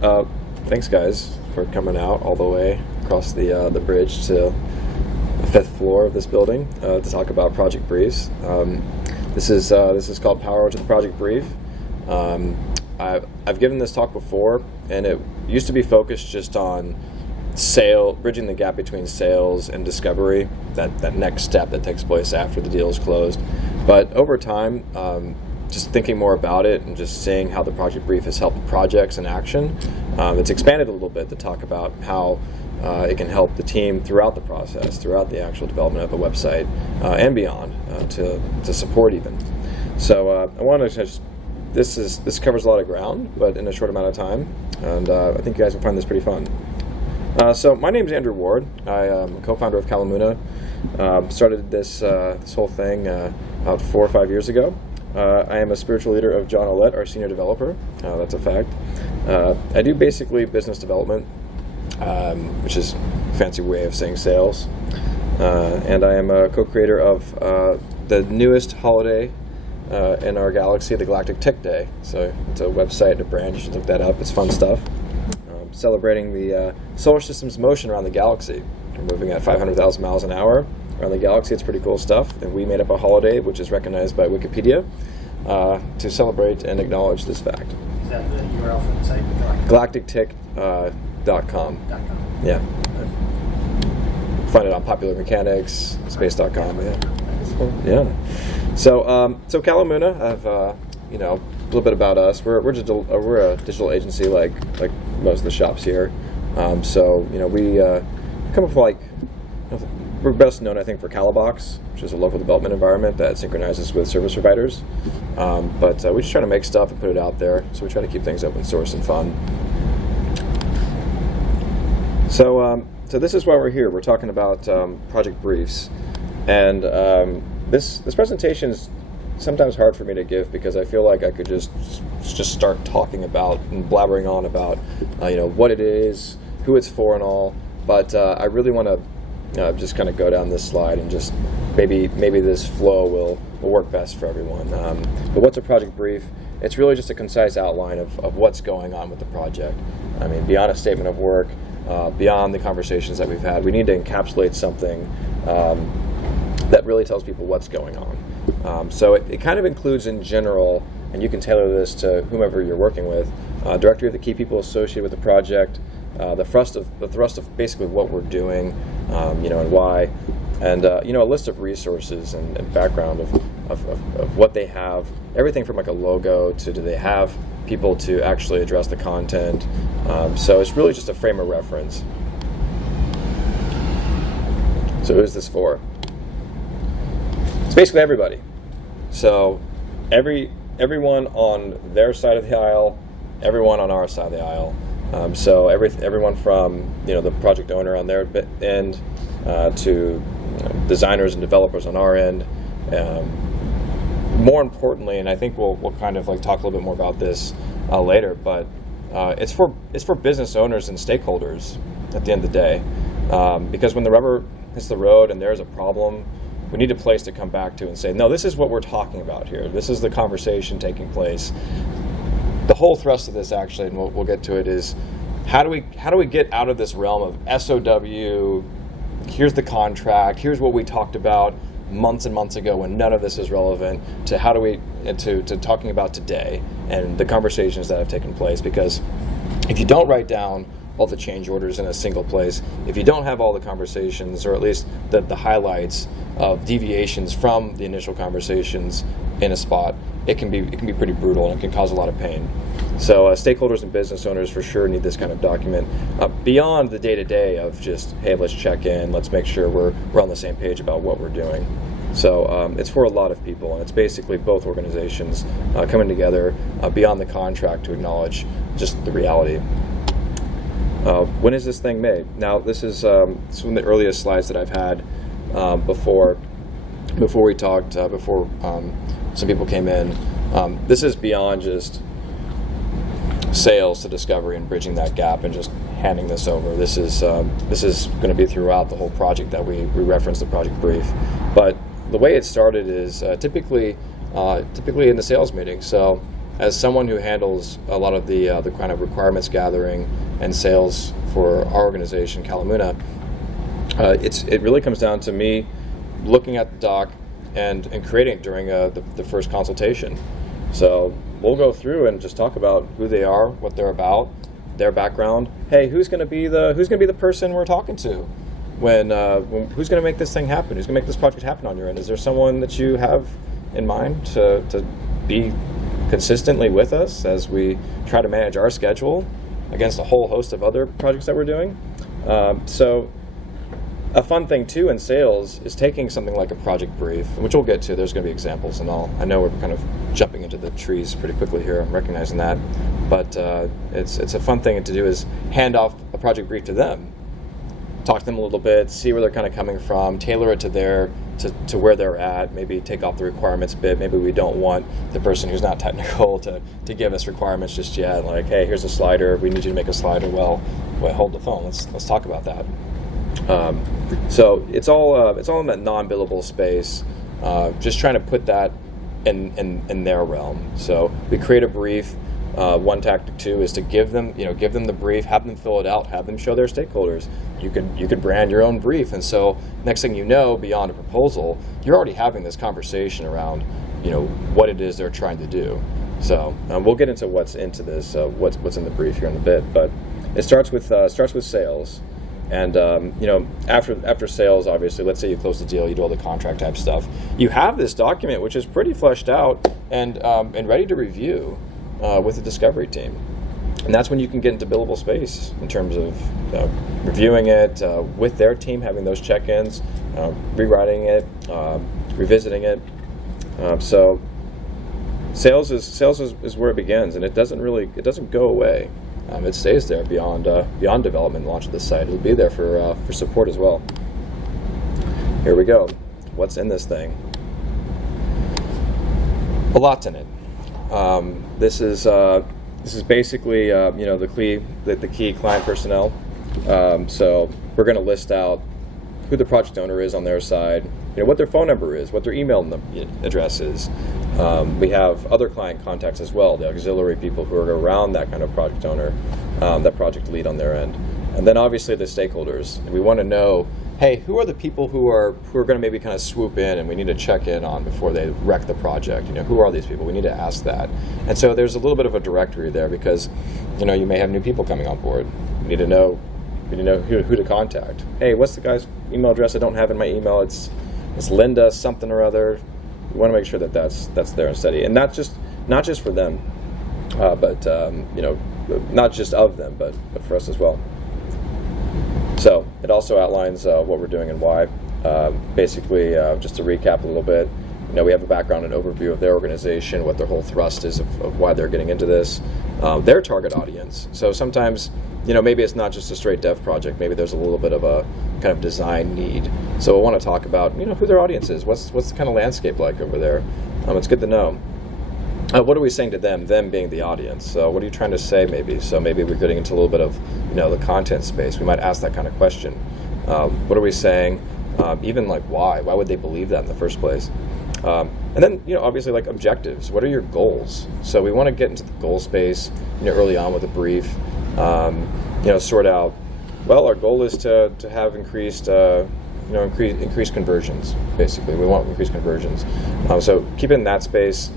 Thanks guys for coming out all the way across the bridge to the 5th floor of this building to talk about project briefs. This is called Power to the Project Brief. I've given this talk before, and it used to be focused just on bridging the gap between sales and discovery, that next step that takes place after the deal is closed. But over time, just thinking more about it and just seeing how the project brief has helped projects in action, it's expanded a little bit to talk about how it can help the team throughout the process, throughout the actual development of a website and beyond, to support even. So I want to just, this covers a lot of ground, but in a short amount of time, and I think you guys will find this pretty fun. So my name is Andrew Ward. I am a co-founder of Calamuna. Started this whole thing about 4 or 5 years ago. I am a spiritual leader of John Ollett, our senior developer. That's a fact. I do basically business development, which is a fancy way of saying sales. And I am a co-creator of the newest holiday in our galaxy, the Galactic Tick Day. So it's a website, a brand. You should look that up. It's fun stuff. Celebrating the solar system's motion around the galaxy. We're moving at 500,000 miles an hour around the galaxy. It's pretty cool stuff. And we made up a holiday, which is recognized by Wikipedia, to celebrate and acknowledge this fact. Is that the URL for the site? galactictick.com. Yeah. Find it on Popular Mechanics, space.com. Yeah. So Calamuna, I've a little bit about us. We're a digital agency like most of the shops here. We come up with we're best known, I think, for Calabox, which is a local development environment that synchronizes with service providers. But we just try to make stuff and put it out there. So we try to keep things open source and fun. So this is why we're here. We're talking about project briefs, and this presentation is sometimes hard for me to give because I feel like I could just start talking about and blabbering on about what it is, who it's for, and all. But I really want to just kind of go down this slide and just maybe this flow will work best for everyone. But what's a project brief? It's really just a concise outline of what's going on with the project. I mean, beyond a statement of work, beyond the conversations that we've had, we need to encapsulate something that really tells people what's going on. So it kind of includes in general, and you can tailor this to whomever you're working with, directory of the key people associated with the project, the thrust of basically what we're doing, and why, and a list of resources and background of what they have, everything from like a logo to do they have people to actually address the content. So it's really just a frame of reference. So who's this for? It's basically everybody. So everyone on their side of the aisle, everyone on our side of the aisle. So everyone from the project owner on their end to designers and developers on our end. More importantly, and I think we'll kind of talk a little bit more about this later, but it's for business owners and stakeholders at the end of the day, because when the rubber hits the road and there's a problem, we need a place to come back to and say, no, this is what we're talking about here. This is the conversation taking place. The whole thrust of this, actually, and we'll get to it, is how do we get out of this realm of SOW? Here's the contract. Here's what we talked about months and months ago when none of this is relevant. To how do we to talking about today and the conversations that have taken place? Because if you don't write down all the change orders in a single place, if you don't have all the conversations, or at least the highlights of deviations from the initial conversations in a spot, it can be pretty brutal and it can cause a lot of pain. So stakeholders and business owners for sure need this kind of document beyond the day-to-day of just, hey, let's check in, let's make sure we're on the same page about what we're doing. So it's for a lot of people, and it's basically both organizations coming together beyond the contract to acknowledge just the reality. When is this thing made? Now, this is one of the earliest slides that I've had before we talked, before some people came in. This is beyond just sales to discovery and bridging that gap and just handing this over. This is going to be throughout the whole project that we reference the project brief. But the way it started is typically in the sales meeting. So as someone who handles a lot of the kind of requirements gathering and sales for our organization, Kalamuna, it really comes down to me looking at the doc and creating it during the first consultation. So we'll go through and just talk about who they are, what they're about, their background. Hey, who's going to be the person we're talking to? When who's going to make this thing happen? Who's going to make this project happen on your end? Is there someone that you have in mind to be consistently with us as we try to manage our schedule against a whole host of other projects that we're doing? So a fun thing too in sales is taking something like a project brief, which we'll get to. There's going to be examples and all. I know we're kind of jumping into the trees pretty quickly here. I'm recognizing that, but it's a fun thing to do is hand off a project brief to them, talk to them a little bit, see where they're kind of coming from, tailor it to where they're at. Maybe take off the requirements bit. Maybe we don't want the person who's not technical to give us requirements just yet. Like, hey, here's a slider. We need you to make a slider. Well, hold the phone. Let's talk about that. So it's all in that non-billable space. Just trying to put that in their realm. So we create a brief. One tactic too is to give them the brief, have them fill it out, have them show their stakeholders. You could brand your own brief, and so next thing you know, beyond a proposal, you're already having this conversation around what it is they're trying to do. So we'll get into what's in the brief here in a bit, but it starts with sales. And after sales, obviously, let's say you close the deal, you do all the contract type stuff. You have this document which is pretty fleshed out and ready to review with the discovery team, and that's when you can get into billable space in terms of reviewing it with their team, having those check-ins, rewriting it, revisiting it. So sales is where it begins, and it doesn't go away. It stays there beyond development and launch of the site. It'll be there for support as well. Here we go. What's in this thing? A lot's in it. This is basically the key client personnel. So we're going to list out who the project owner is on their side, what their phone number is, what their email address is. We have other client contacts as well, the auxiliary people who are around that kind of project owner, that project lead on their end. And then obviously the stakeholders. And we want to know, hey, who are the people who are going to maybe kind of swoop in and we need to check in on before they wreck the project? Who are these people? We need to ask that. And so there's a little bit of a directory there because, you may have new people coming on board. We need to know who to contact. Hey, what's the guy's email address? I don't have in my email. It's Linda something or other. We want to make sure that that's there and steady, and not just for them, but not just of them, but for us as well. So it also outlines what we're doing and why. Basically, just to recap a little bit, we have a background and overview of their organization, what their whole thrust is of why they're getting into this, their target audience. So sometimes, maybe it's not just a straight dev project. Maybe there's a little bit of a kind of design need. So I want to talk about, who their audience is. What's the kind of landscape like over there? It's good to know. What are we saying to them? Them being the audience. So what are you trying to say? Maybe. So maybe we're getting into a little bit of, the content space. We might ask that kind of question. What are we saying? Even like why? Why would they believe that in the first place? And then, obviously like objectives. What are your goals? So we want to get into the goal space, early on with a brief. Sort out, well, our goal is to have increased conversions, basically. We want increased conversions. So keep it in that space,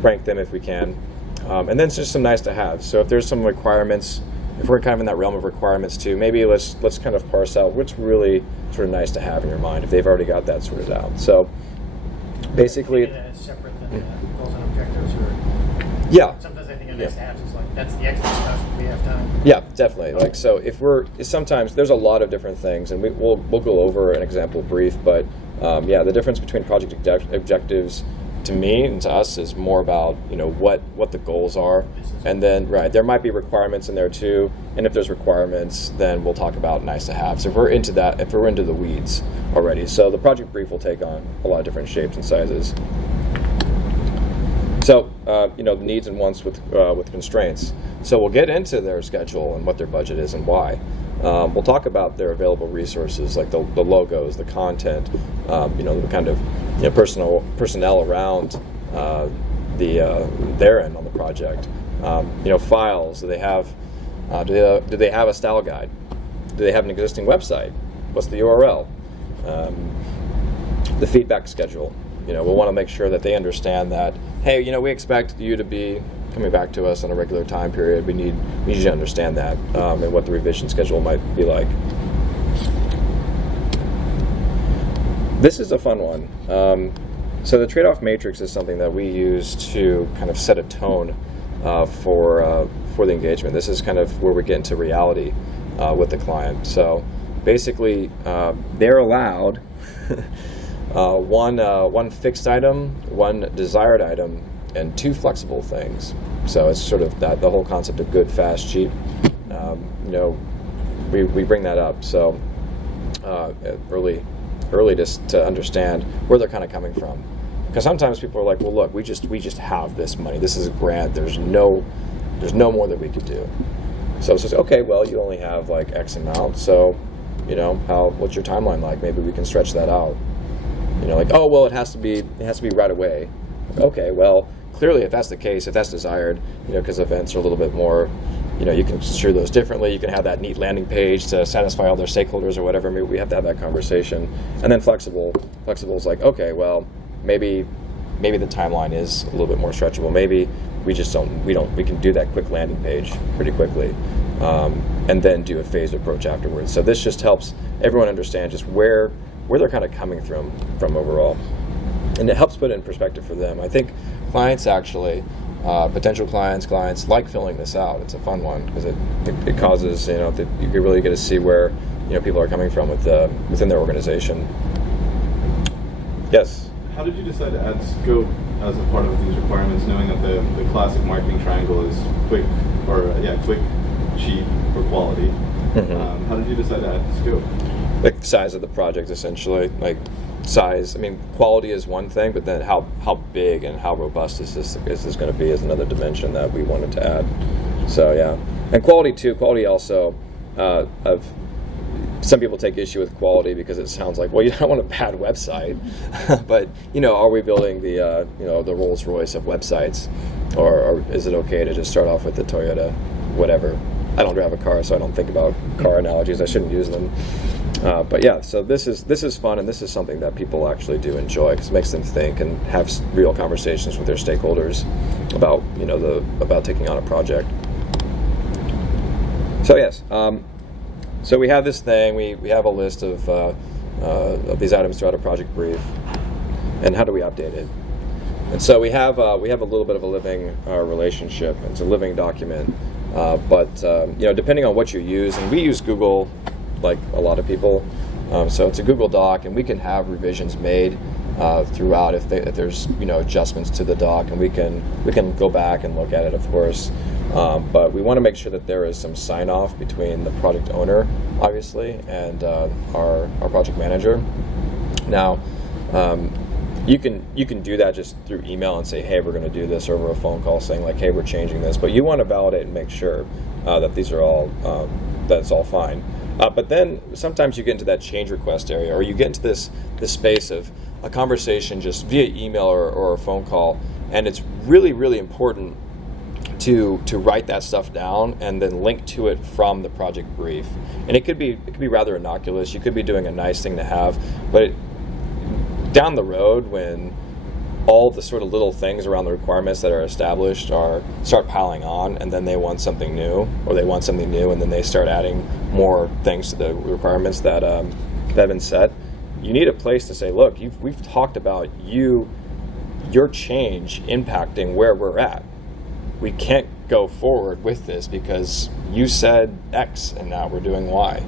rank them if we can. And then it's just some nice to have. So if there's some requirements, if we're kind of in that realm of requirements too, maybe let's kind of parse out what's really sort of nice to have in your mind if they've already got that sorted out. So basically, that is separate than the goals and objectives, or yeah. Sometimes I think a nice to have is like that's the extra stuff if we have time. Yeah, definitely. Like so, sometimes there's a lot of different things, and we'll go over an example brief. But the difference between project objectives to me and to us is more about what the goals are, and then there might be requirements in there too. And if there's requirements, then we'll talk about nice to have. So if we're into the weeds already, so the project brief will take on a lot of different shapes and sizes. So the needs and wants with constraints. So we'll get into their schedule and what their budget is and why. We'll talk about their available resources like the logos, the content, the kind of personnel around their end on the project. Files. Do they have a style guide? Do they have an existing website? What's the URL? The feedback schedule. We'll want to make sure that they understand that, hey, we expect you to be coming back to us on a regular time period. We need you to understand that, and what the revision schedule might be like. This is a fun one. So the trade-off matrix is something that we use to kind of set a tone for the engagement. This is kind of where we get into reality with the client. So basically, they're allowed one fixed item, one desired item, and 2 flexible things. So it's sort of the whole concept of good, fast, cheap. We bring that up. So early just to understand where they're kind of coming from. Because sometimes people are like, well, look, we just have this money. This is a grant. There's no more that we could do. So it's just, okay, well, you only have like X amount. So, what's your timeline like? Maybe we can stretch that out. Oh, well, it has to be right away. Okay, well, clearly, if that's the case, if that's desired, because events are a little bit more, you can structure those differently. You can have that neat landing page to satisfy all their stakeholders or whatever. Maybe we have to have that conversation. And then flexible is like, okay, well, maybe the timeline is a little bit more stretchable. Maybe we can do that quick landing page pretty quickly, and then do a phased approach afterwards. So this just helps everyone understand just where they're kind of coming from overall. And it helps put it in perspective for them. I think clients actually, potential clients like filling this out. It's a fun one because it causes, that you really get to see where, people are coming from within their organization. Yes? How did you decide to add scope as a part of these requirements, knowing that the classic marketing triangle is quick, cheap, or quality? Mm-hmm. How did you decide to add scope? The size of the project, essentially. Like size. I mean, quality is one thing, but then how big and how robust is this going to be is another dimension that we wanted to add. So yeah, and quality too. Quality also. Some people take issue with quality because it sounds like, well, you don't want a bad website, but are we building the the Rolls Royce of websites, or is it okay to just start off with the Toyota, whatever? I don't drive a car, so I don't think about car analogies. I shouldn't use them. But yeah, so this is fun, and this is something that people actually do enjoy because it makes them think and have real conversations with their stakeholders about about taking on a project. So yes, so we have this thing. We have a list of these items throughout a project brief, and how do we update it? And so we have a little bit of a living relationship. It's a living document, but depending on what you use, and we use Google, like a lot of people. So it's a Google Doc, and we can have revisions made throughout if there's adjustments to the doc, and we can go back and look at it, of course. But we want to make sure that there is some sign-off between the project owner, obviously, and our project manager. Now, you can do that just through email and say, hey, we're going to do this, over a phone call saying like, hey, we're changing this. But you want to validate and make sure that these are all that it's all fine. But then sometimes you get into that change request area, or you get into this space of a conversation just via email or a phone call, and it's really, really important to write that stuff down and then link to it from the project brief. And it could be rather innocuous. You could be doing a nice thing to have, but down the road, when all the sort of little things around the requirements that are established start piling on, and then they want something new, and then they start adding more things to the requirements that have been set. You need a place to say, look, we've talked about your change impacting where we're at. We can't go forward with this because you said X and now we're doing Y.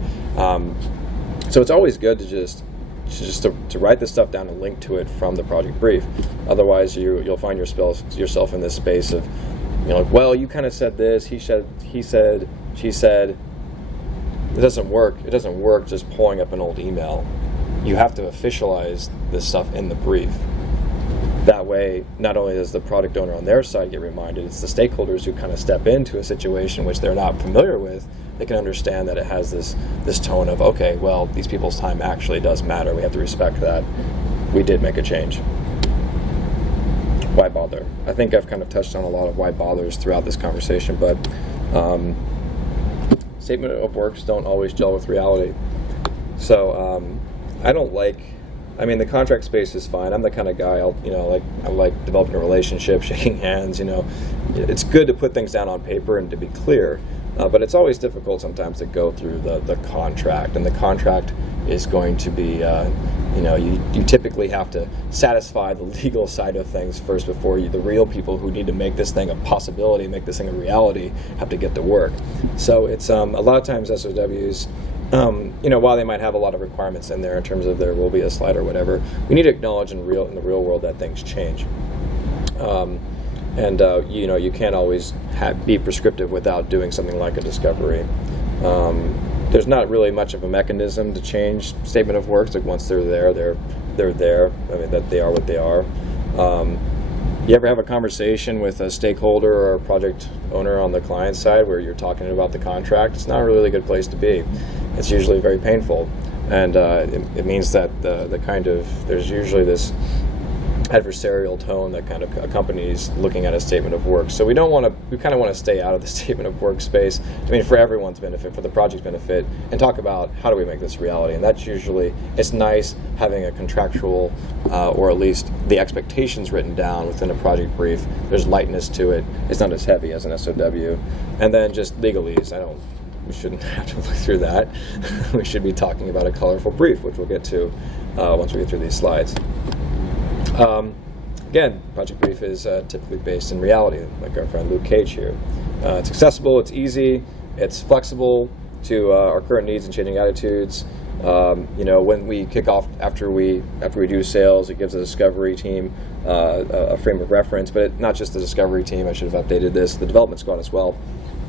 So it's always good to write this stuff down and link to it from the project brief. Otherwise, you'll find yourself in this space of, like, well, you kind of said this, he said, she said. It doesn't work. It doesn't work just pulling up an old email. You have to officialize this stuff in the brief. That way, not only does the product owner on their side get reminded, it's the stakeholders who kind of step into a situation which they're not familiar with. They can understand that it has this tone of, okay, well, these people's time actually does matter. We have to respect that. We did make a change. why bother? I think I've kind of touched on a lot of why bothers throughout this conversation, but statement of works don't always gel with reality. So I don't like. I mean, the contract space is fine. I'm the kind of guy, I like developing a relationship, shaking hands. It's good to put things down on paper and to be clear, but it's always difficult sometimes to go through the contract, and the contract is going to be, you typically have to satisfy the legal side of things first before the real people who need to make this thing a possibility, make this thing a reality, have to get to work. So it's a lot of times SOWs. While they might have a lot of requirements in there in terms of there will be a slide or whatever, we need to acknowledge in the real world that things change. You can't always be prescriptive without doing something like a discovery. There's not really much of a mechanism to change statement of works. Like once they're there, they're there. I mean, that they are what they are. You ever have a conversation with a stakeholder or a project owner on the client side where you're talking about the contract? It's not a really good place to be. It's usually very painful, and it means that there's usually this adversarial tone that kind of accompanies looking at a statement of work. So we kind of want to stay out of the statement of work space. I mean, for everyone's benefit, for the project's benefit, and talk about how do we make this reality. And that's usually, it's nice having a contractual, or at least the expectations written down within a project brief. There's lightness to it. It's not as heavy as an SOW. And then just legalese. We shouldn't have to look through that. We should be talking about a colorful brief, which we'll get to once we get through these slides. Again, project brief is typically based in reality, like our friend Luke Cage here. It's accessible, it's easy, it's flexible to our current needs and changing attitudes. When we kick off after we do sales, it gives the discovery team a frame of reference, but not just the discovery team. I should have updated this. The development squad as well,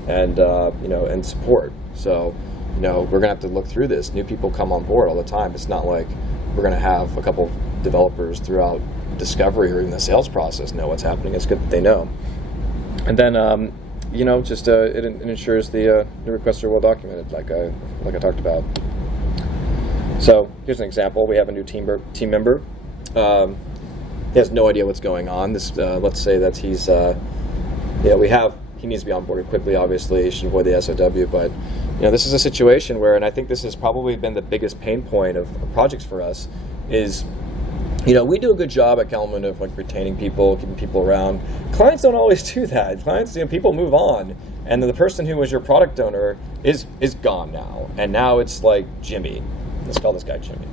and and support. So we're gonna have to look through this. New people come on board all the time. It's not like we're gonna have a couple developers throughout discovery or even the sales process know what's happening. It's good that they know. And then it ensures the requests are well documented, like I talked about. So here's an example. We have a new team member. He has no idea what's going on. Let's say that he needs to be onboarded quickly. Obviously, he should avoid the SOW. But this is a situation where, and I think this has probably been the biggest pain point of projects for us, is we do a good job at Calman of retaining people, keeping people around. Clients don't always do that. Clients, people move on, and then the person who was your product owner is gone now, and now it's like Jimmy. Let's call this guy Jimmy.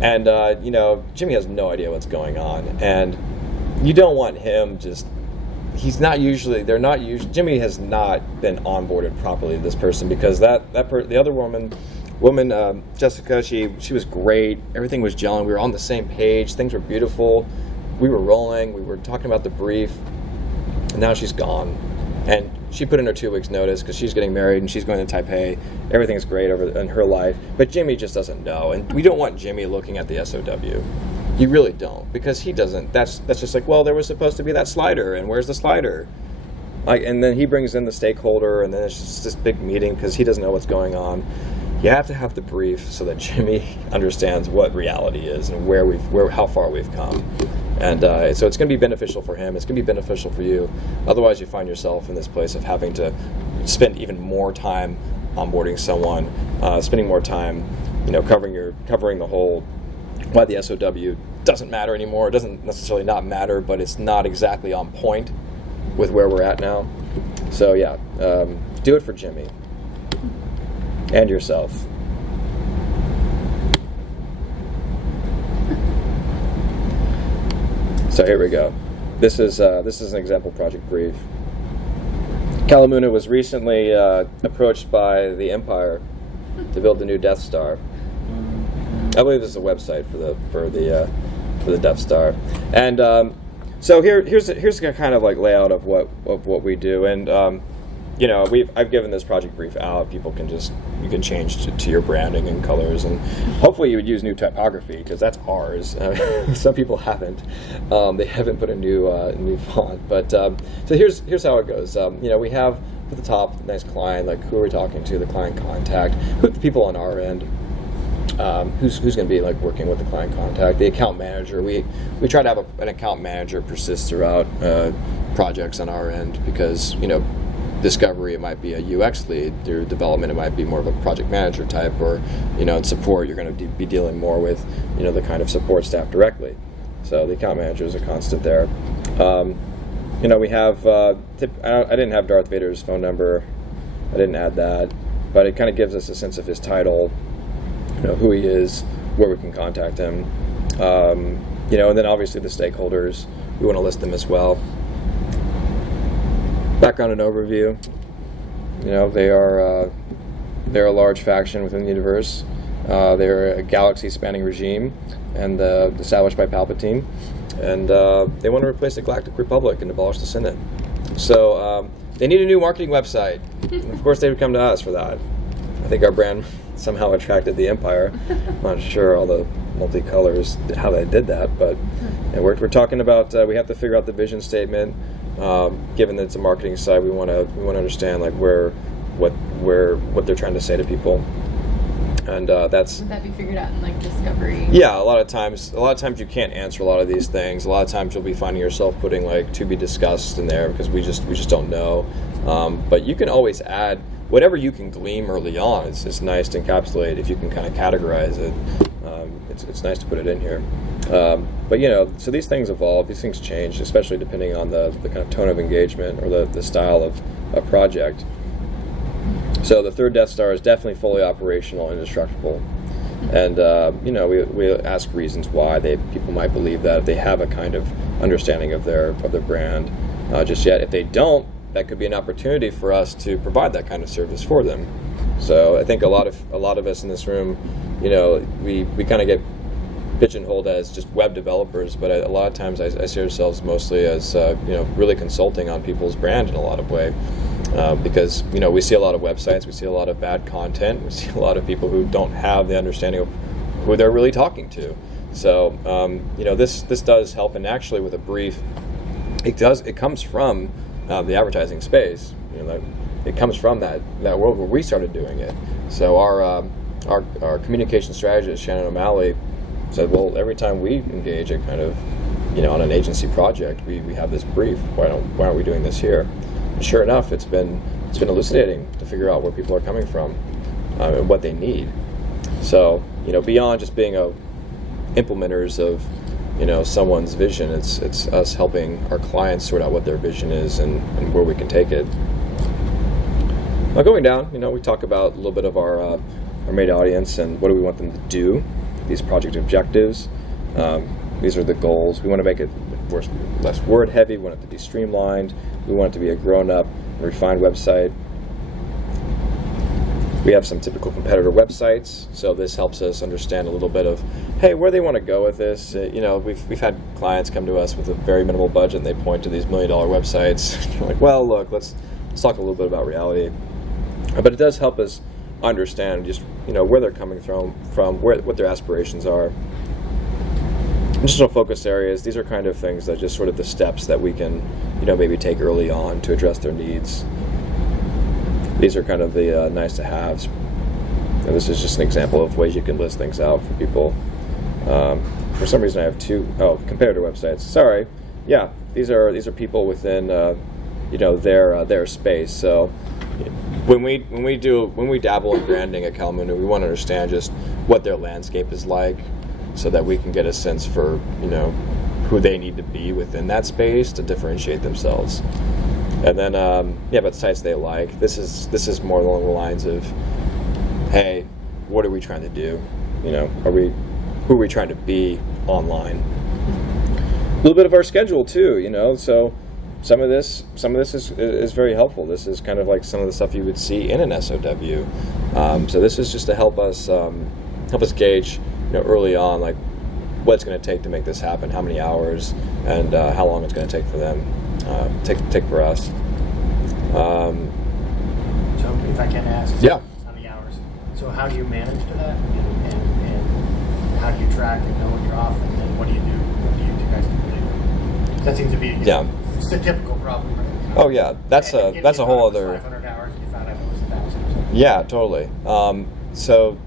And Jimmy has no idea what's going on, and you don't want him Jimmy has not been onboarded properly to this person, because the other woman, Jessica, she was great. Everything was gelling. We were on the same page. Things were beautiful. We were rolling. We were talking about the brief. And now she's gone. And she put in her 2 weeks notice because she's getting married and she's going to Taipei. Everything's great in her life. But Jimmy just doesn't know. And we don't want Jimmy looking at the SOW. You really don't, because he doesn't. That's just like, well, there was supposed to be that slider, and where's the slider? And then he brings in the stakeholder, and then it's just this big meeting because he doesn't know what's going on. You have to have the brief so that Jimmy understands what reality is and how far we've come. And so it's going to be beneficial for him. It's going to be beneficial for you. Otherwise, you find yourself in this place of having to spend even more time onboarding someone, spending more time, covering the whole why the SOW doesn't matter anymore. It doesn't necessarily not matter, but it's not exactly on point with where we're at now. So yeah, do it for Jimmy and yourself. So here we go. This is an example project brief. Kalamuna was recently approached by the Empire to build the new Death Star. I believe this is a website for the Death Star, and so here's a kind of layout of what we do, and I've given this project brief out. You can change to your branding and colors, and hopefully you would use new typography, because that's ours. Some people haven't. They haven't put a new font, but so here's how it goes. We have at the top nice client, who are we talking to, the client contact, who are the people on our end. who's going to be like working with the client contact, the account manager. We try to have an account manager persist throughout projects on our end, because discovery, it might be a UX lead. Through development, it might be more of a project manager type, or in support, you're going to be dealing more with the kind of support staff directly. So the account manager is a constant there. We have I didn't have Darth Vader's phone number. I didn't add that, but it kind of gives us a sense of his title, who he is, where we can contact him, and then obviously the stakeholders, we want to list them as well. Background and overview. They're a large faction within the universe. They're a galaxy-spanning regime, and established by Palpatine, and they want to replace the Galactic Republic and abolish the Senate. So they need a new marketing website. And of course, they would come to us for that. I think our brand somehow attracted the Empire. I'm not sure all the multicolors, how they did that, but we're talking about we have to figure out the vision statement. Given that it's a marketing side, we want to understand like what they're trying to say to people, and that's. Would that be figured out in like discovery? Yeah, a lot of times you can't answer a lot of these things. A lot of times you'll be finding yourself putting like to be discussed in there, because we just don't know. But you can always add whatever you can glean early on. It's nice to encapsulate if you can kind of categorize it. It's nice to put it in here. But so these things evolve, these things change, especially depending on the kind of tone of engagement or the style of a project. So the third Death Star is definitely fully operational and indestructible. And we ask reasons why people might believe that if they have a kind of understanding of their brand. Just yet, if they don't, that could be an opportunity for us to provide that kind of service for them. So I think a lot of us in this room, we kind of get pigeonholed as just web developers, but a lot of times I see ourselves mostly as really consulting on people's brand in a lot of way, because we see a lot of websites, we see a lot of bad content, we see a lot of people who don't have the understanding of who they're really talking to. So this does help, and actually with a brief, it comes from the advertising space. It comes from that world where we started doing it. So our communication strategist, Shannon O'Malley, said, well, every time we engage a kind of, on an agency project, we have this brief. Why aren't we doing this here? And sure enough, it's been elucidating to figure out where people are coming from and what they need. So beyond just being implementers of someone's vision, it's us helping our clients sort out what their vision is and where we can take it. Now going down, we talk about a little bit of our main audience and what do we want them to do. These project objectives. These are the goals. We want to make it less word heavy. We want it to be streamlined. We want it to be a grown-up, refined website. We have some typical competitor websites, so this helps us understand a little bit of, hey, where they want to go with this. We've had clients come to us with a very minimal budget, and they point to these $1 million websites. You're like, well, look, let's talk a little bit about reality. But it does help us understand just where they're coming from what their aspirations are. Additional focus areas, these are kind of things that just sort of the steps that we can maybe take early on to address their needs. These are kind of the nice to haves, and this is just an example of ways you can list things out for people. For some reason I have competitor websites. Sorry, yeah, these are people within their space. So when we dabble in branding at Kalamunu, we want to understand just what their landscape is like, so that we can get a sense for who they need to be within that space to differentiate themselves. And then but sites they like. This is more along the lines of, hey, what are we trying to do? Who are we trying to be online? A little bit of our schedule too. So. Some of this is very helpful. This is kind of like some of the stuff you would see in an SOW. So this is just to help us gauge, early on, like what it's going to take to make this happen, how many hours, and how long it's going to take for them, take for us. So if I can ask, yeah, on the hours. So how do you manage to that, and how do you track and know when you're off, and then what do you do? What do you guys do? That seems to be it's a typical problem. Right? Oh yeah, that's a whole other. 500 hours. You found out it was 1,000. Yeah, totally. So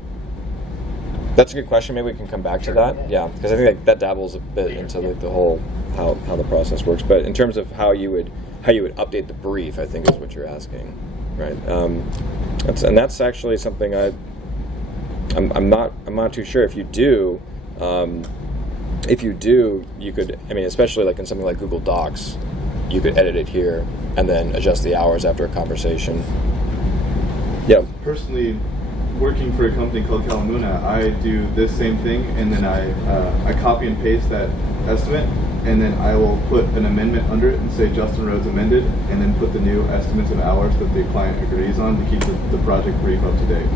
That's a good question. Maybe we can come back to that. Yeah, because I think that dabbles a bit into like the whole how the process works. But in terms of how you would update the brief, I think is what you're asking, right? That's actually something I'm not too sure. If you do, you could. I mean, especially like in something like Google Docs, you could edit it here and then adjust the hours after a conversation. Yeah. Personally, working for a company called Kalamuna, I do this same thing, and then I copy and paste that estimate, and then I will put an amendment under it and say Justin Rhodes amended, and then put the new estimates of hours that the client agrees on to keep the project brief up to date.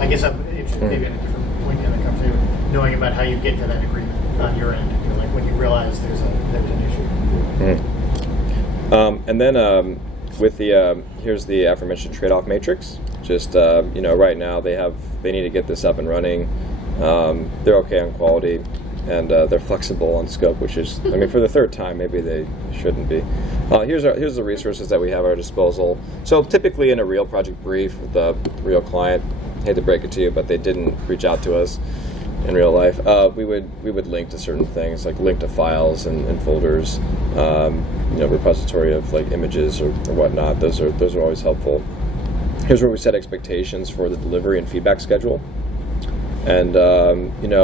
I guess I'm interested maybe in a different point in the conversation, knowing about how you get to that agreement on your end, like when you realize there's an issue. And then with the here's the aforementioned trade-off matrix. Just right now they need to get this up and running. They're okay on quality, and they're flexible on scope, which is, I mean, for the third time, maybe they shouldn't be. Here's the resources that we have at our disposal. So typically in a real project brief with a real client, hate to break it to you, but they didn't reach out to us in real life. We would link to certain things, like link to files and folders, repository of like images or whatnot. Those are always helpful. Here's where we set expectations for the delivery and feedback schedule. And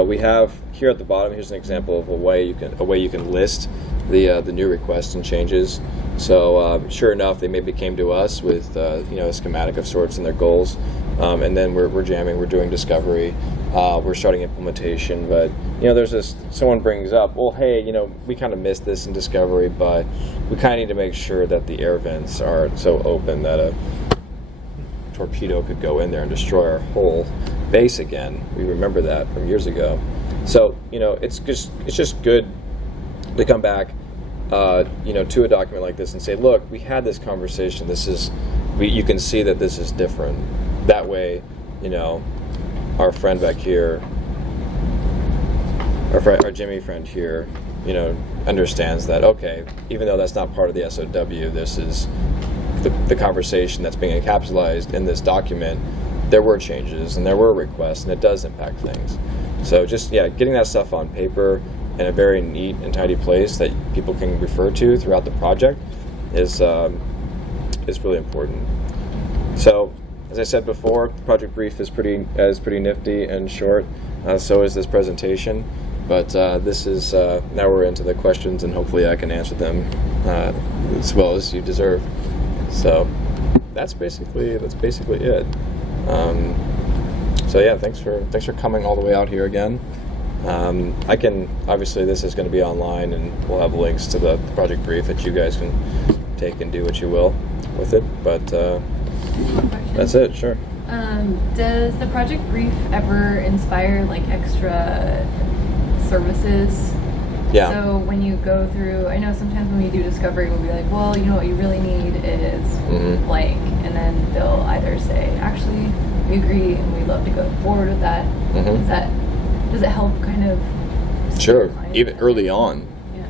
we have here at the bottom. Here's an example of a way you can list the new requests and changes. So sure enough, they maybe came to us with a schematic of sorts and their goals, and then we're jamming. We're doing discovery. We're starting implementation. But there's this. Someone brings up, well, hey, we kind of missed this in discovery, but we kind of need to make sure that the air vents are so open that a torpedo could go in there and destroy our whole base again. We remember that from years ago. So it's just good to come back to a document like this and say, look, we had this conversation. You can see that this is different. That way, our friend back here, our Jimmy friend here, understands that, okay, even though that's not part of the SOW, this is the conversation that's being encapsulated in this document. There were changes and there were requests, and it does impact things. So just getting that stuff on paper in a very neat and tidy place that people can refer to throughout the project is really important. So as I said before, the project brief is pretty nifty and short. So is this presentation. But this is now we're into the questions, and hopefully I can answer them as well as you deserve. So that's basically it. Thanks for coming all the way out here again. I can obviously this is going to be online, and we'll have links to the project brief that you guys can take and do what you will with it. But that's it. Sure. Does the project brief ever inspire like extra services? Yeah. So when you go through, I know sometimes when we do discovery, we'll be like, well, what you really need is blank, and then they'll either say, actually, we agree and we'd love to go forward with that. Does it help kind of? Sure. Even early on,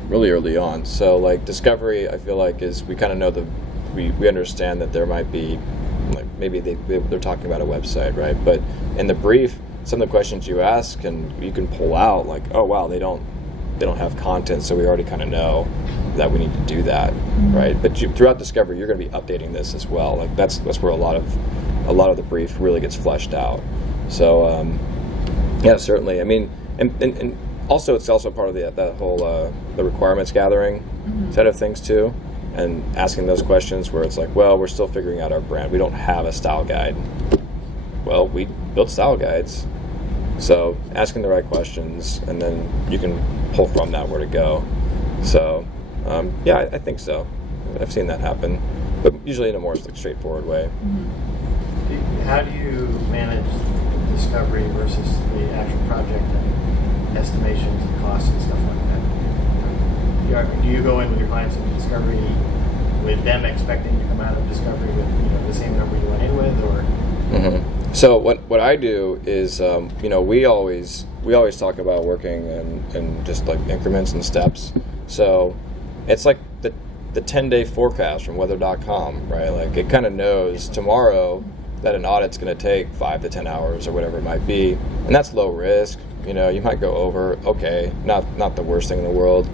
really early on. So like discovery, I feel like is we kind of know we understand that there might be like maybe they're talking about a website, right? But in the brief, some of the questions you ask and you can pull out like, oh wow, they don't have content, so we already kind of know that we need to do that, right? But throughout discovery, you're going to be updating this as well. Like that's where a lot of the brief really gets fleshed out. So certainly. I mean, and also it's also part of that whole the requirements gathering set of things too, and asking those questions where it's like, well, we're still figuring out our brand. We don't have a style guide. Well, we built style guides. So asking the right questions, and then you can pull from that where to go. So I think so. I've seen that happen, but usually in a more like straightforward way. How do you manage discovery versus the actual project and estimations and costs and stuff like that? Do you go in with your clients into discovery with them expecting to come out of discovery with the same number you went in with, or? So what I do is, we always talk about working in just like increments and steps. So it's like the 10-day forecast from weather.com, right? Like it kind of knows tomorrow that an audit's going to take 5 to 10 hours or whatever it might be, and that's low risk. You might go over. Okay, not the worst thing in the world.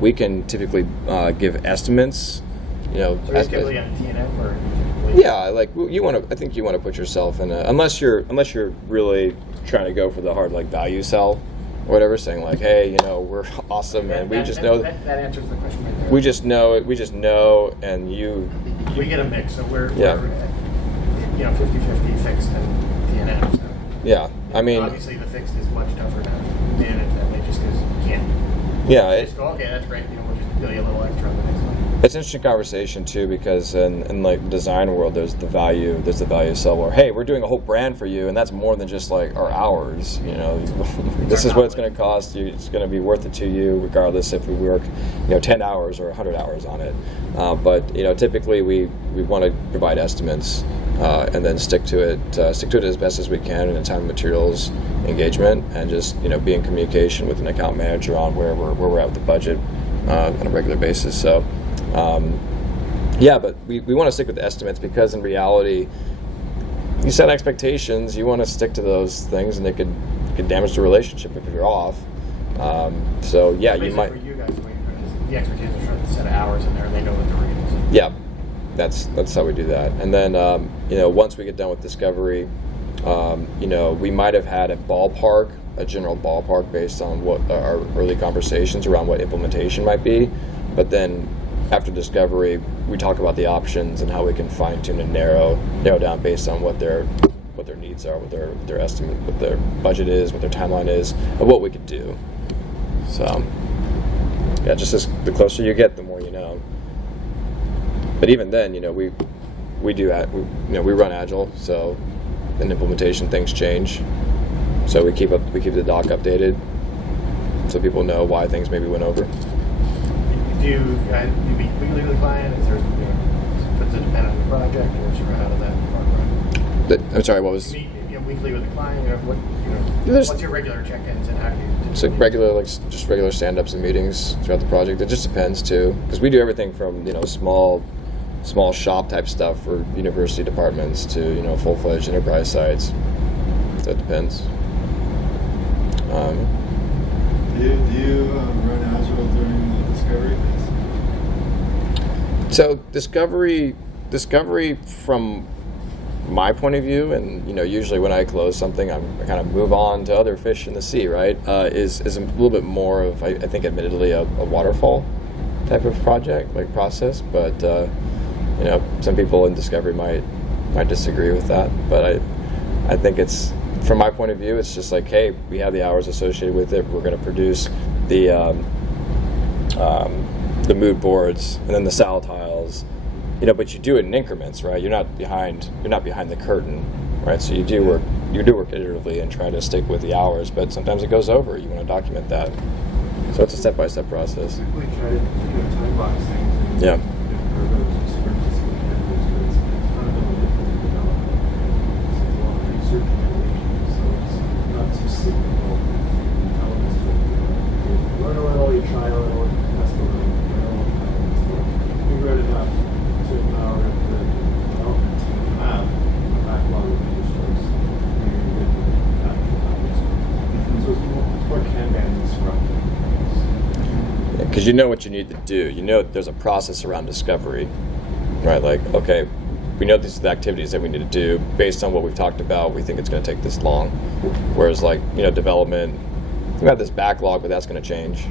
We can typically give estimates. So he's typically on T&M or? Yeah, like you want to. I think you want to put yourself in unless you're really trying to go for the hard value sell, or whatever, saying like, hey, we're awesome, and we just know that answers the question right there. we just know, and you. We get a mix, so we're 50-50 fixed and T&M. So. Yeah, I mean, obviously the fixed is much tougher to manage that way, just because you can't. Yeah, Just go, okay, that's great. We'll just bill you a little extra on the next one. it's an interesting conversation too, because in like the design world, there's the value sell where, hey, we're doing a whole brand for you, and that's more than just like our hours. This is what it's going to cost you. It's going to be worth it to you, regardless if we work 10 hours or 100 hours on it. But typically we want to provide estimates and then stick to it as best as we can in a time and materials engagement, and just be in communication with an account manager on where we're at with the budget on a regular basis. So but we want to stick with the estimates, because in reality, you set expectations, you want to stick to those things, and it could damage the relationship if you're off. You might. For you guys, the expectations are a set of hours in there, and they know what they're going to. Yeah, that's how we do that. And then once we get done with discovery, we might have had a general ballpark based on what our early conversations around what implementation might be, but then after discovery, we talk about the options and how we can fine tune and narrow down based on what their needs are, what their estimate, what their budget is, what their timeline is, of what we could do. So, yeah, the closer you get, the more you know. But even then, we run agile, so in implementation things change. So we keep the doc updated, so people know why things maybe went over. Do you meet weekly with the client? Is there, does it depend on the project, or sort of how does that work? I'm sorry, what was? You meet weekly with the client. What's your regular check-ins, and how do you? It's like regular stand-ups and meetings throughout the project. It just depends too, because we do everything from small shop type stuff for university departments to full-fledged enterprise sites. So it depends. Do you run Agile during the discovery phase? So discovery from my point of view, and usually when I close something, I kind of move on to other fish in the sea, right? Is a little bit more of, I think, admittedly, a waterfall type of project, like process. But some people in discovery might disagree with that. But I think it's, from my point of view, it's just like, hey, we have the hours associated with it. We're going to produce the mood boards and then the sal tiles, but you do it in increments, right? You're not behind the curtain, right? So you do work iteratively and try to stick with the hours, but sometimes it goes over. You want to document that. So it's a step-by-step process. Typically try to time box things. Yeah. Learn a little, you try a little, test a little, we read enough to empower the development team to have a backlog of initiatives. So it's more Kanban than Scrum. Because you know what you need to do. There's a process around discovery, right? Like, okay, we know these are the activities that we need to do based on what we've talked about. We think it's going to take this long. Whereas, development, you have this backlog, but that's going to change,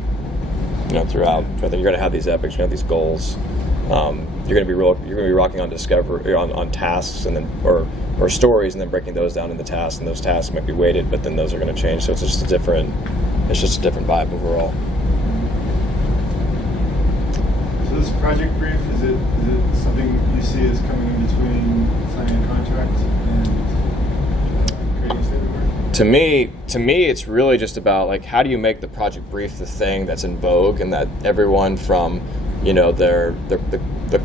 throughout. I think you're going to have these epics, you're going to have these goals. You're going to be rocking on discovery, on tasks, and then or stories, and then breaking those down into tasks. And those tasks might be weighted, but then those are going to change. So it's just a different vibe overall. So this project brief, is it something you see as coming in between signing a contract and creating a statement of work? To me, it's really just about like, how do you make the project brief the thing that's in vogue, and that everyone from the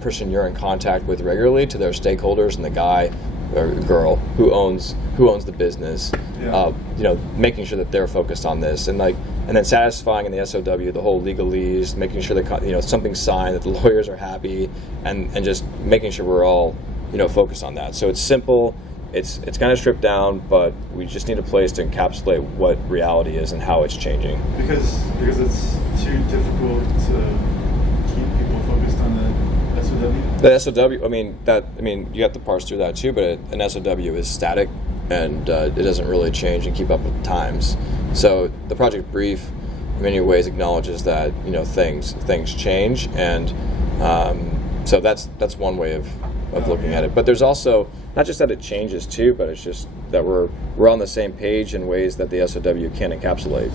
person you're in contact with regularly to their stakeholders and the guy or girl who owns the business, making sure that they're focused on this, and then satisfying in the SOW the whole legalese, making sure that something's signed, that the lawyers are happy, and just making sure we're all focus on that. So it's simple. It's kind of stripped down, but we just need a place to encapsulate what reality is and how it's changing. Because it's too difficult to keep people focused on the SOW. The SOW, you have to parse through that too, but an SOW is static and it doesn't really change and keep up with times. So the project brief, in many ways, acknowledges that things change, and so that's one way of looking at it. But there's also not just that it changes too, but it's just that we're on the same page in ways that the SOW can encapsulate.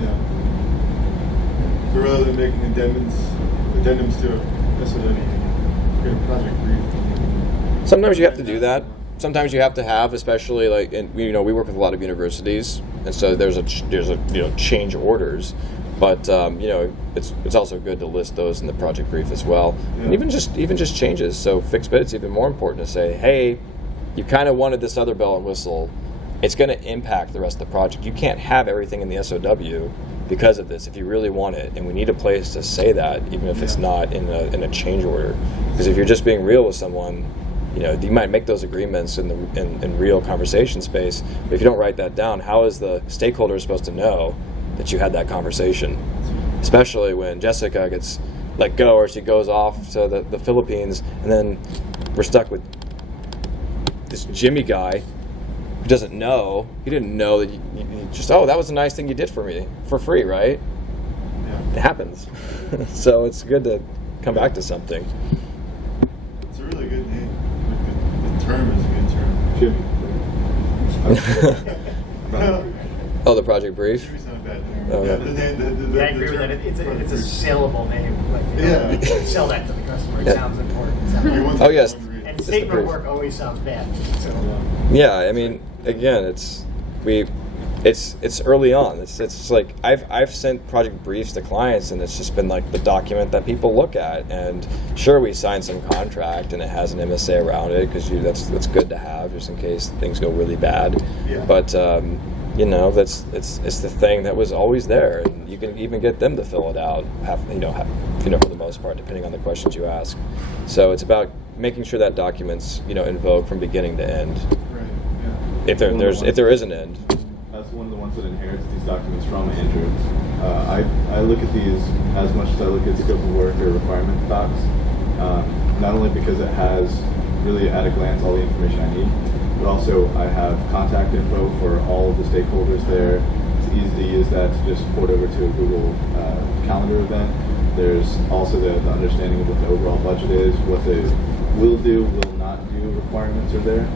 Yeah. So rather than making addendums to a SOW, create a project brief. Sometimes you have to do that. Sometimes you have to have, especially we work with a lot of universities, and so there's a change orders. But it's also good to list those in the project brief as well, and even just changes. So fixed bid, it's even more important to say, hey, you kind of wanted this other bell and whistle. It's going to impact the rest of the project. You can't have everything in the SOW because of this if you really want it, and we need a place to say that, even if it's not in a change order. Because if you're just being real with someone, you might make those agreements in real conversation space, but if you don't write that down, how is the stakeholder supposed to know that you had that conversation? Especially when Jessica gets let go, or she goes off to the Philippines, and then we're stuck with this Jimmy guy who doesn't know. He didn't know that you just, that was a nice thing you did for me for free, right? Yeah. It happens. So it's good to come back to something. It's a really good name. The term is a good term. Jimmy. Oh, the project brief? Jimmy's not a bad name. Oh, Yeah, yeah. I agree with that. It's a saleable name. Yeah. Sell that to the customer. It Yeah. sounds important. You want Oh, yes. And the statement brief. of work always sounds bad. So. Yeah, again, it's early on. It's like I've sent project briefs to clients, and it's just been like the document that people look at. And sure, we signed some contract, and it has an MSA around it because that's good to have just in case things go really bad. Yeah. But it's the thing that was always there, and you can even get them to fill it out. For the most part, depending on the questions you ask. So it's about making sure that document's in vogue from beginning to end. Right. Yeah. If there is an end. That's one of the ones that inherits these documents from Andrew. I look at these as much as I look at scope of work or requirement docs, not only because it has really at a glance all the information I need, but also I have contact info for all of the stakeholders there. It's easy to use that to just port over to a Google Calendar event. There's also the understanding of what the overall budget is, what the will do, will not do requirements are there.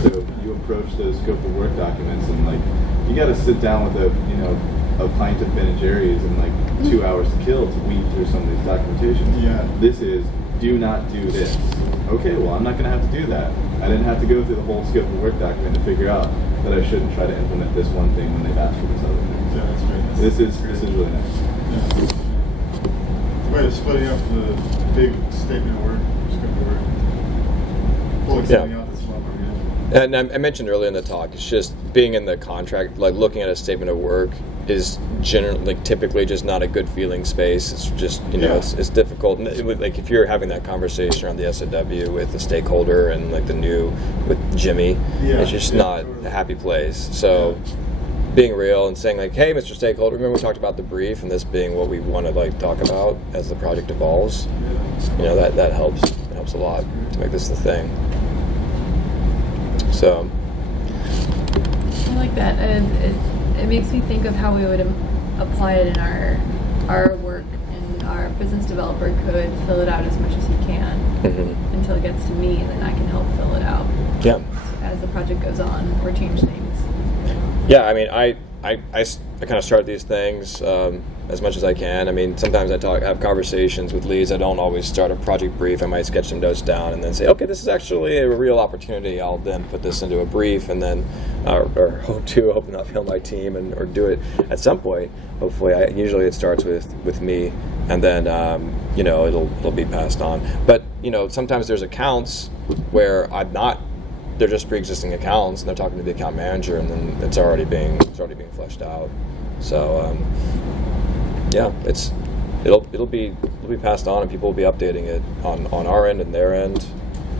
So you approach those scope of work documents, and you got to sit down with a pint of Ben and Jerry's and 2 hours to kill to weed through some of these documentations. Yeah. This is do not do this. Okay, well I'm not going to have to do that. I didn't have to go through the whole scope of work document to figure out that I shouldn't try to implement this one thing when they've asked for this other thing. Yeah, that's great. This is really nice. Yeah. It's a way of splitting up the big statement of work, scope of work. Pulling something out that's one. And I mentioned earlier in the talk, it's just being in the contract, looking at a statement of work is generally, typically just not a good feeling space. It's just, it's difficult. If you're having that conversation around the SOW with the stakeholder and with Jimmy, it's just not a happy place. So being real and saying hey, Mr. Stakeholder, remember we talked about the brief and this being what we want to talk about as the project evolves. That helps. It helps a lot to make this the thing. So I like that. It makes me think of how we would apply it in our work, and our business developer could fill it out as much as he can until it gets to me, and then I can help fill it out. Yeah. As the project goes on or change things. Yeah, I kind of start these things as much as I can. Sometimes I have conversations with leads. I don't always start a project brief. I might sketch some notes down and then say, okay, this is actually a real opportunity. I'll then put this into a brief and then, or hope not fail my team or do it at some point. Hopefully, usually it starts with me, and then it'll be passed on. But sometimes there's accounts where they're just pre-existing accounts, and they're talking to the account manager, and then it's already being fleshed out. So it'll be passed on, and people will be updating it on our end and their end.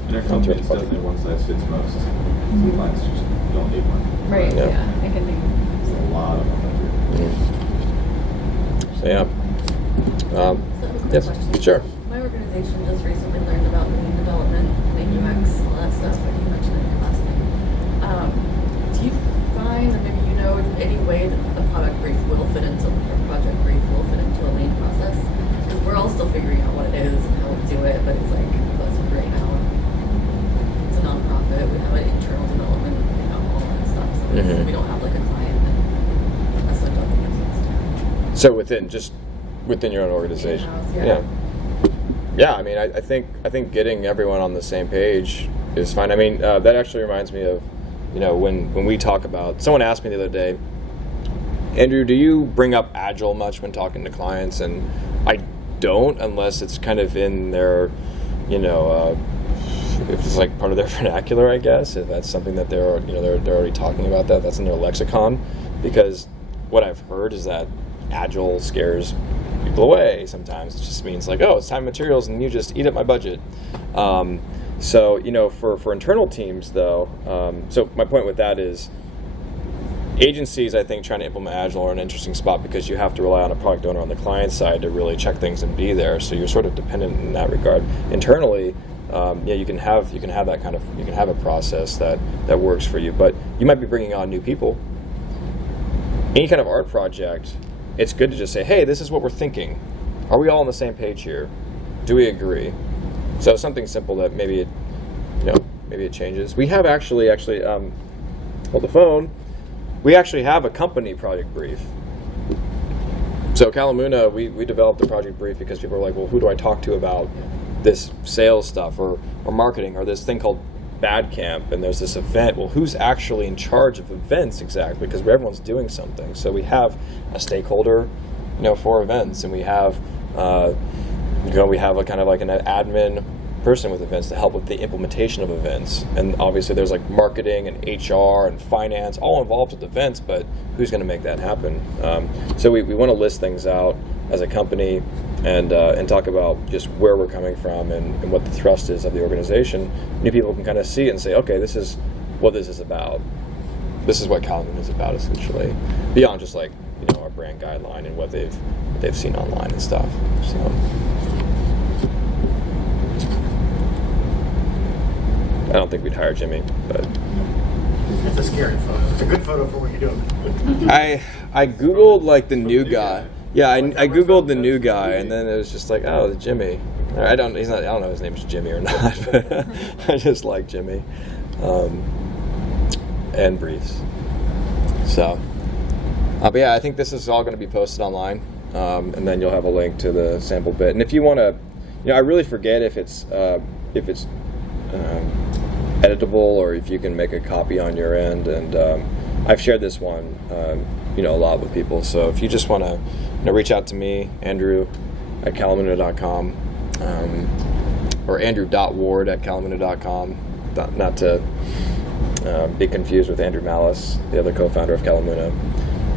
In our company, it doesn't one size fits most. Some clients just don't need one. Right. Yeah. Yeah. I can think. There's a lot of them. So yeah. So I have a quick Yes, question. sure. My organization just recently learned about lean development, like UX, all that stuff, like you mentioned in your last thing. Do you find, or maybe you know, any way that the product brief will fit into, or project brief will fit into a lean process? Because we're all still figuring out what it is and how to do it, but it's like, that's right now. It's a nonprofit, we have an internal development, all that stuff, so Mhm. we don't have like a client that that's what Drupal uses. So within your own organization. In-house, yeah. Yeah, I mean, I think getting everyone on the same page is fine. I mean, that actually reminds me of, when we talk about. Someone asked me the other day, Andrew, do you bring up Agile much when talking to clients? And I don't, unless it's kind of in their, if it's like part of their vernacular, I guess. If that's something that they're already talking about that's in their lexicon. Because what I've heard is that Agile scares people away sometimes. It just means like, oh, it's time and materials and you just eat up my budget. So for internal teams though, so my point with that is agencies, I think, trying to implement Agile are an interesting spot because you have to rely on a product owner on the client side to really check things and be there. So you're sort of dependent in that regard. Internally, you can have that kind of, you can have a process that works for you, but you might be bringing on new people. Any kind of art project, it's good to just say, hey, this is what we're thinking. Are we all on the same page here? Do we agree? So something simple that maybe it changes. We have actually, hold the phone. We actually have a company project brief. So Calamuna, we developed a project brief because people were like, well, who do I talk to about this sales stuff or marketing or this thing called Bad Camp, and there's this event. Well, who's actually in charge of events exactly? Because everyone's doing something. So we have a stakeholder, for events, and we have, we have a kind of like an admin person with events to help with the implementation of events. And obviously, there's like marketing and HR and finance all involved with events. But who's going to make that happen? So we want to list things out as a company and talk about just where we're coming from and what the thrust is of the organization. New people can kind of see it and say, okay, this is what this is about. This is what Calamuna is about, essentially, beyond just like our brand guideline and what they've seen online and stuff. So. I don't think we'd hire Jimmy, but It's a scary photo. It's a good photo for what you're doing. I googled like the new guy. Yeah, I googled the new guy, and then it was just like, oh, it's Jimmy. I don't know if his name's Jimmy or not, but I just like Jimmy, and briefs. So, but yeah, I think this is all going to be posted online, and then you'll have a link to the sample bit. And if you want to, I really forget if it's editable or if you can make a copy on your end. And I've shared this one, a lot with people. So if you just want to, reach out to me, Andrew at calamuna.com, or andrew.ward@calamuna.com. Not to be confused with Andrew Malice, the other co-founder of Calamuna.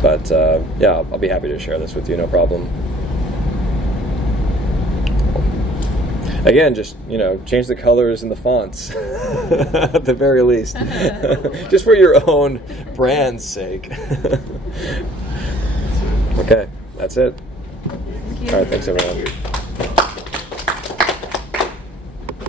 But I'll be happy to share this with you, no problem. Again, just, change the colors and the fonts at the very least, just for your own brand's sake. Okay, that's it. Thank you. All right, thanks everyone.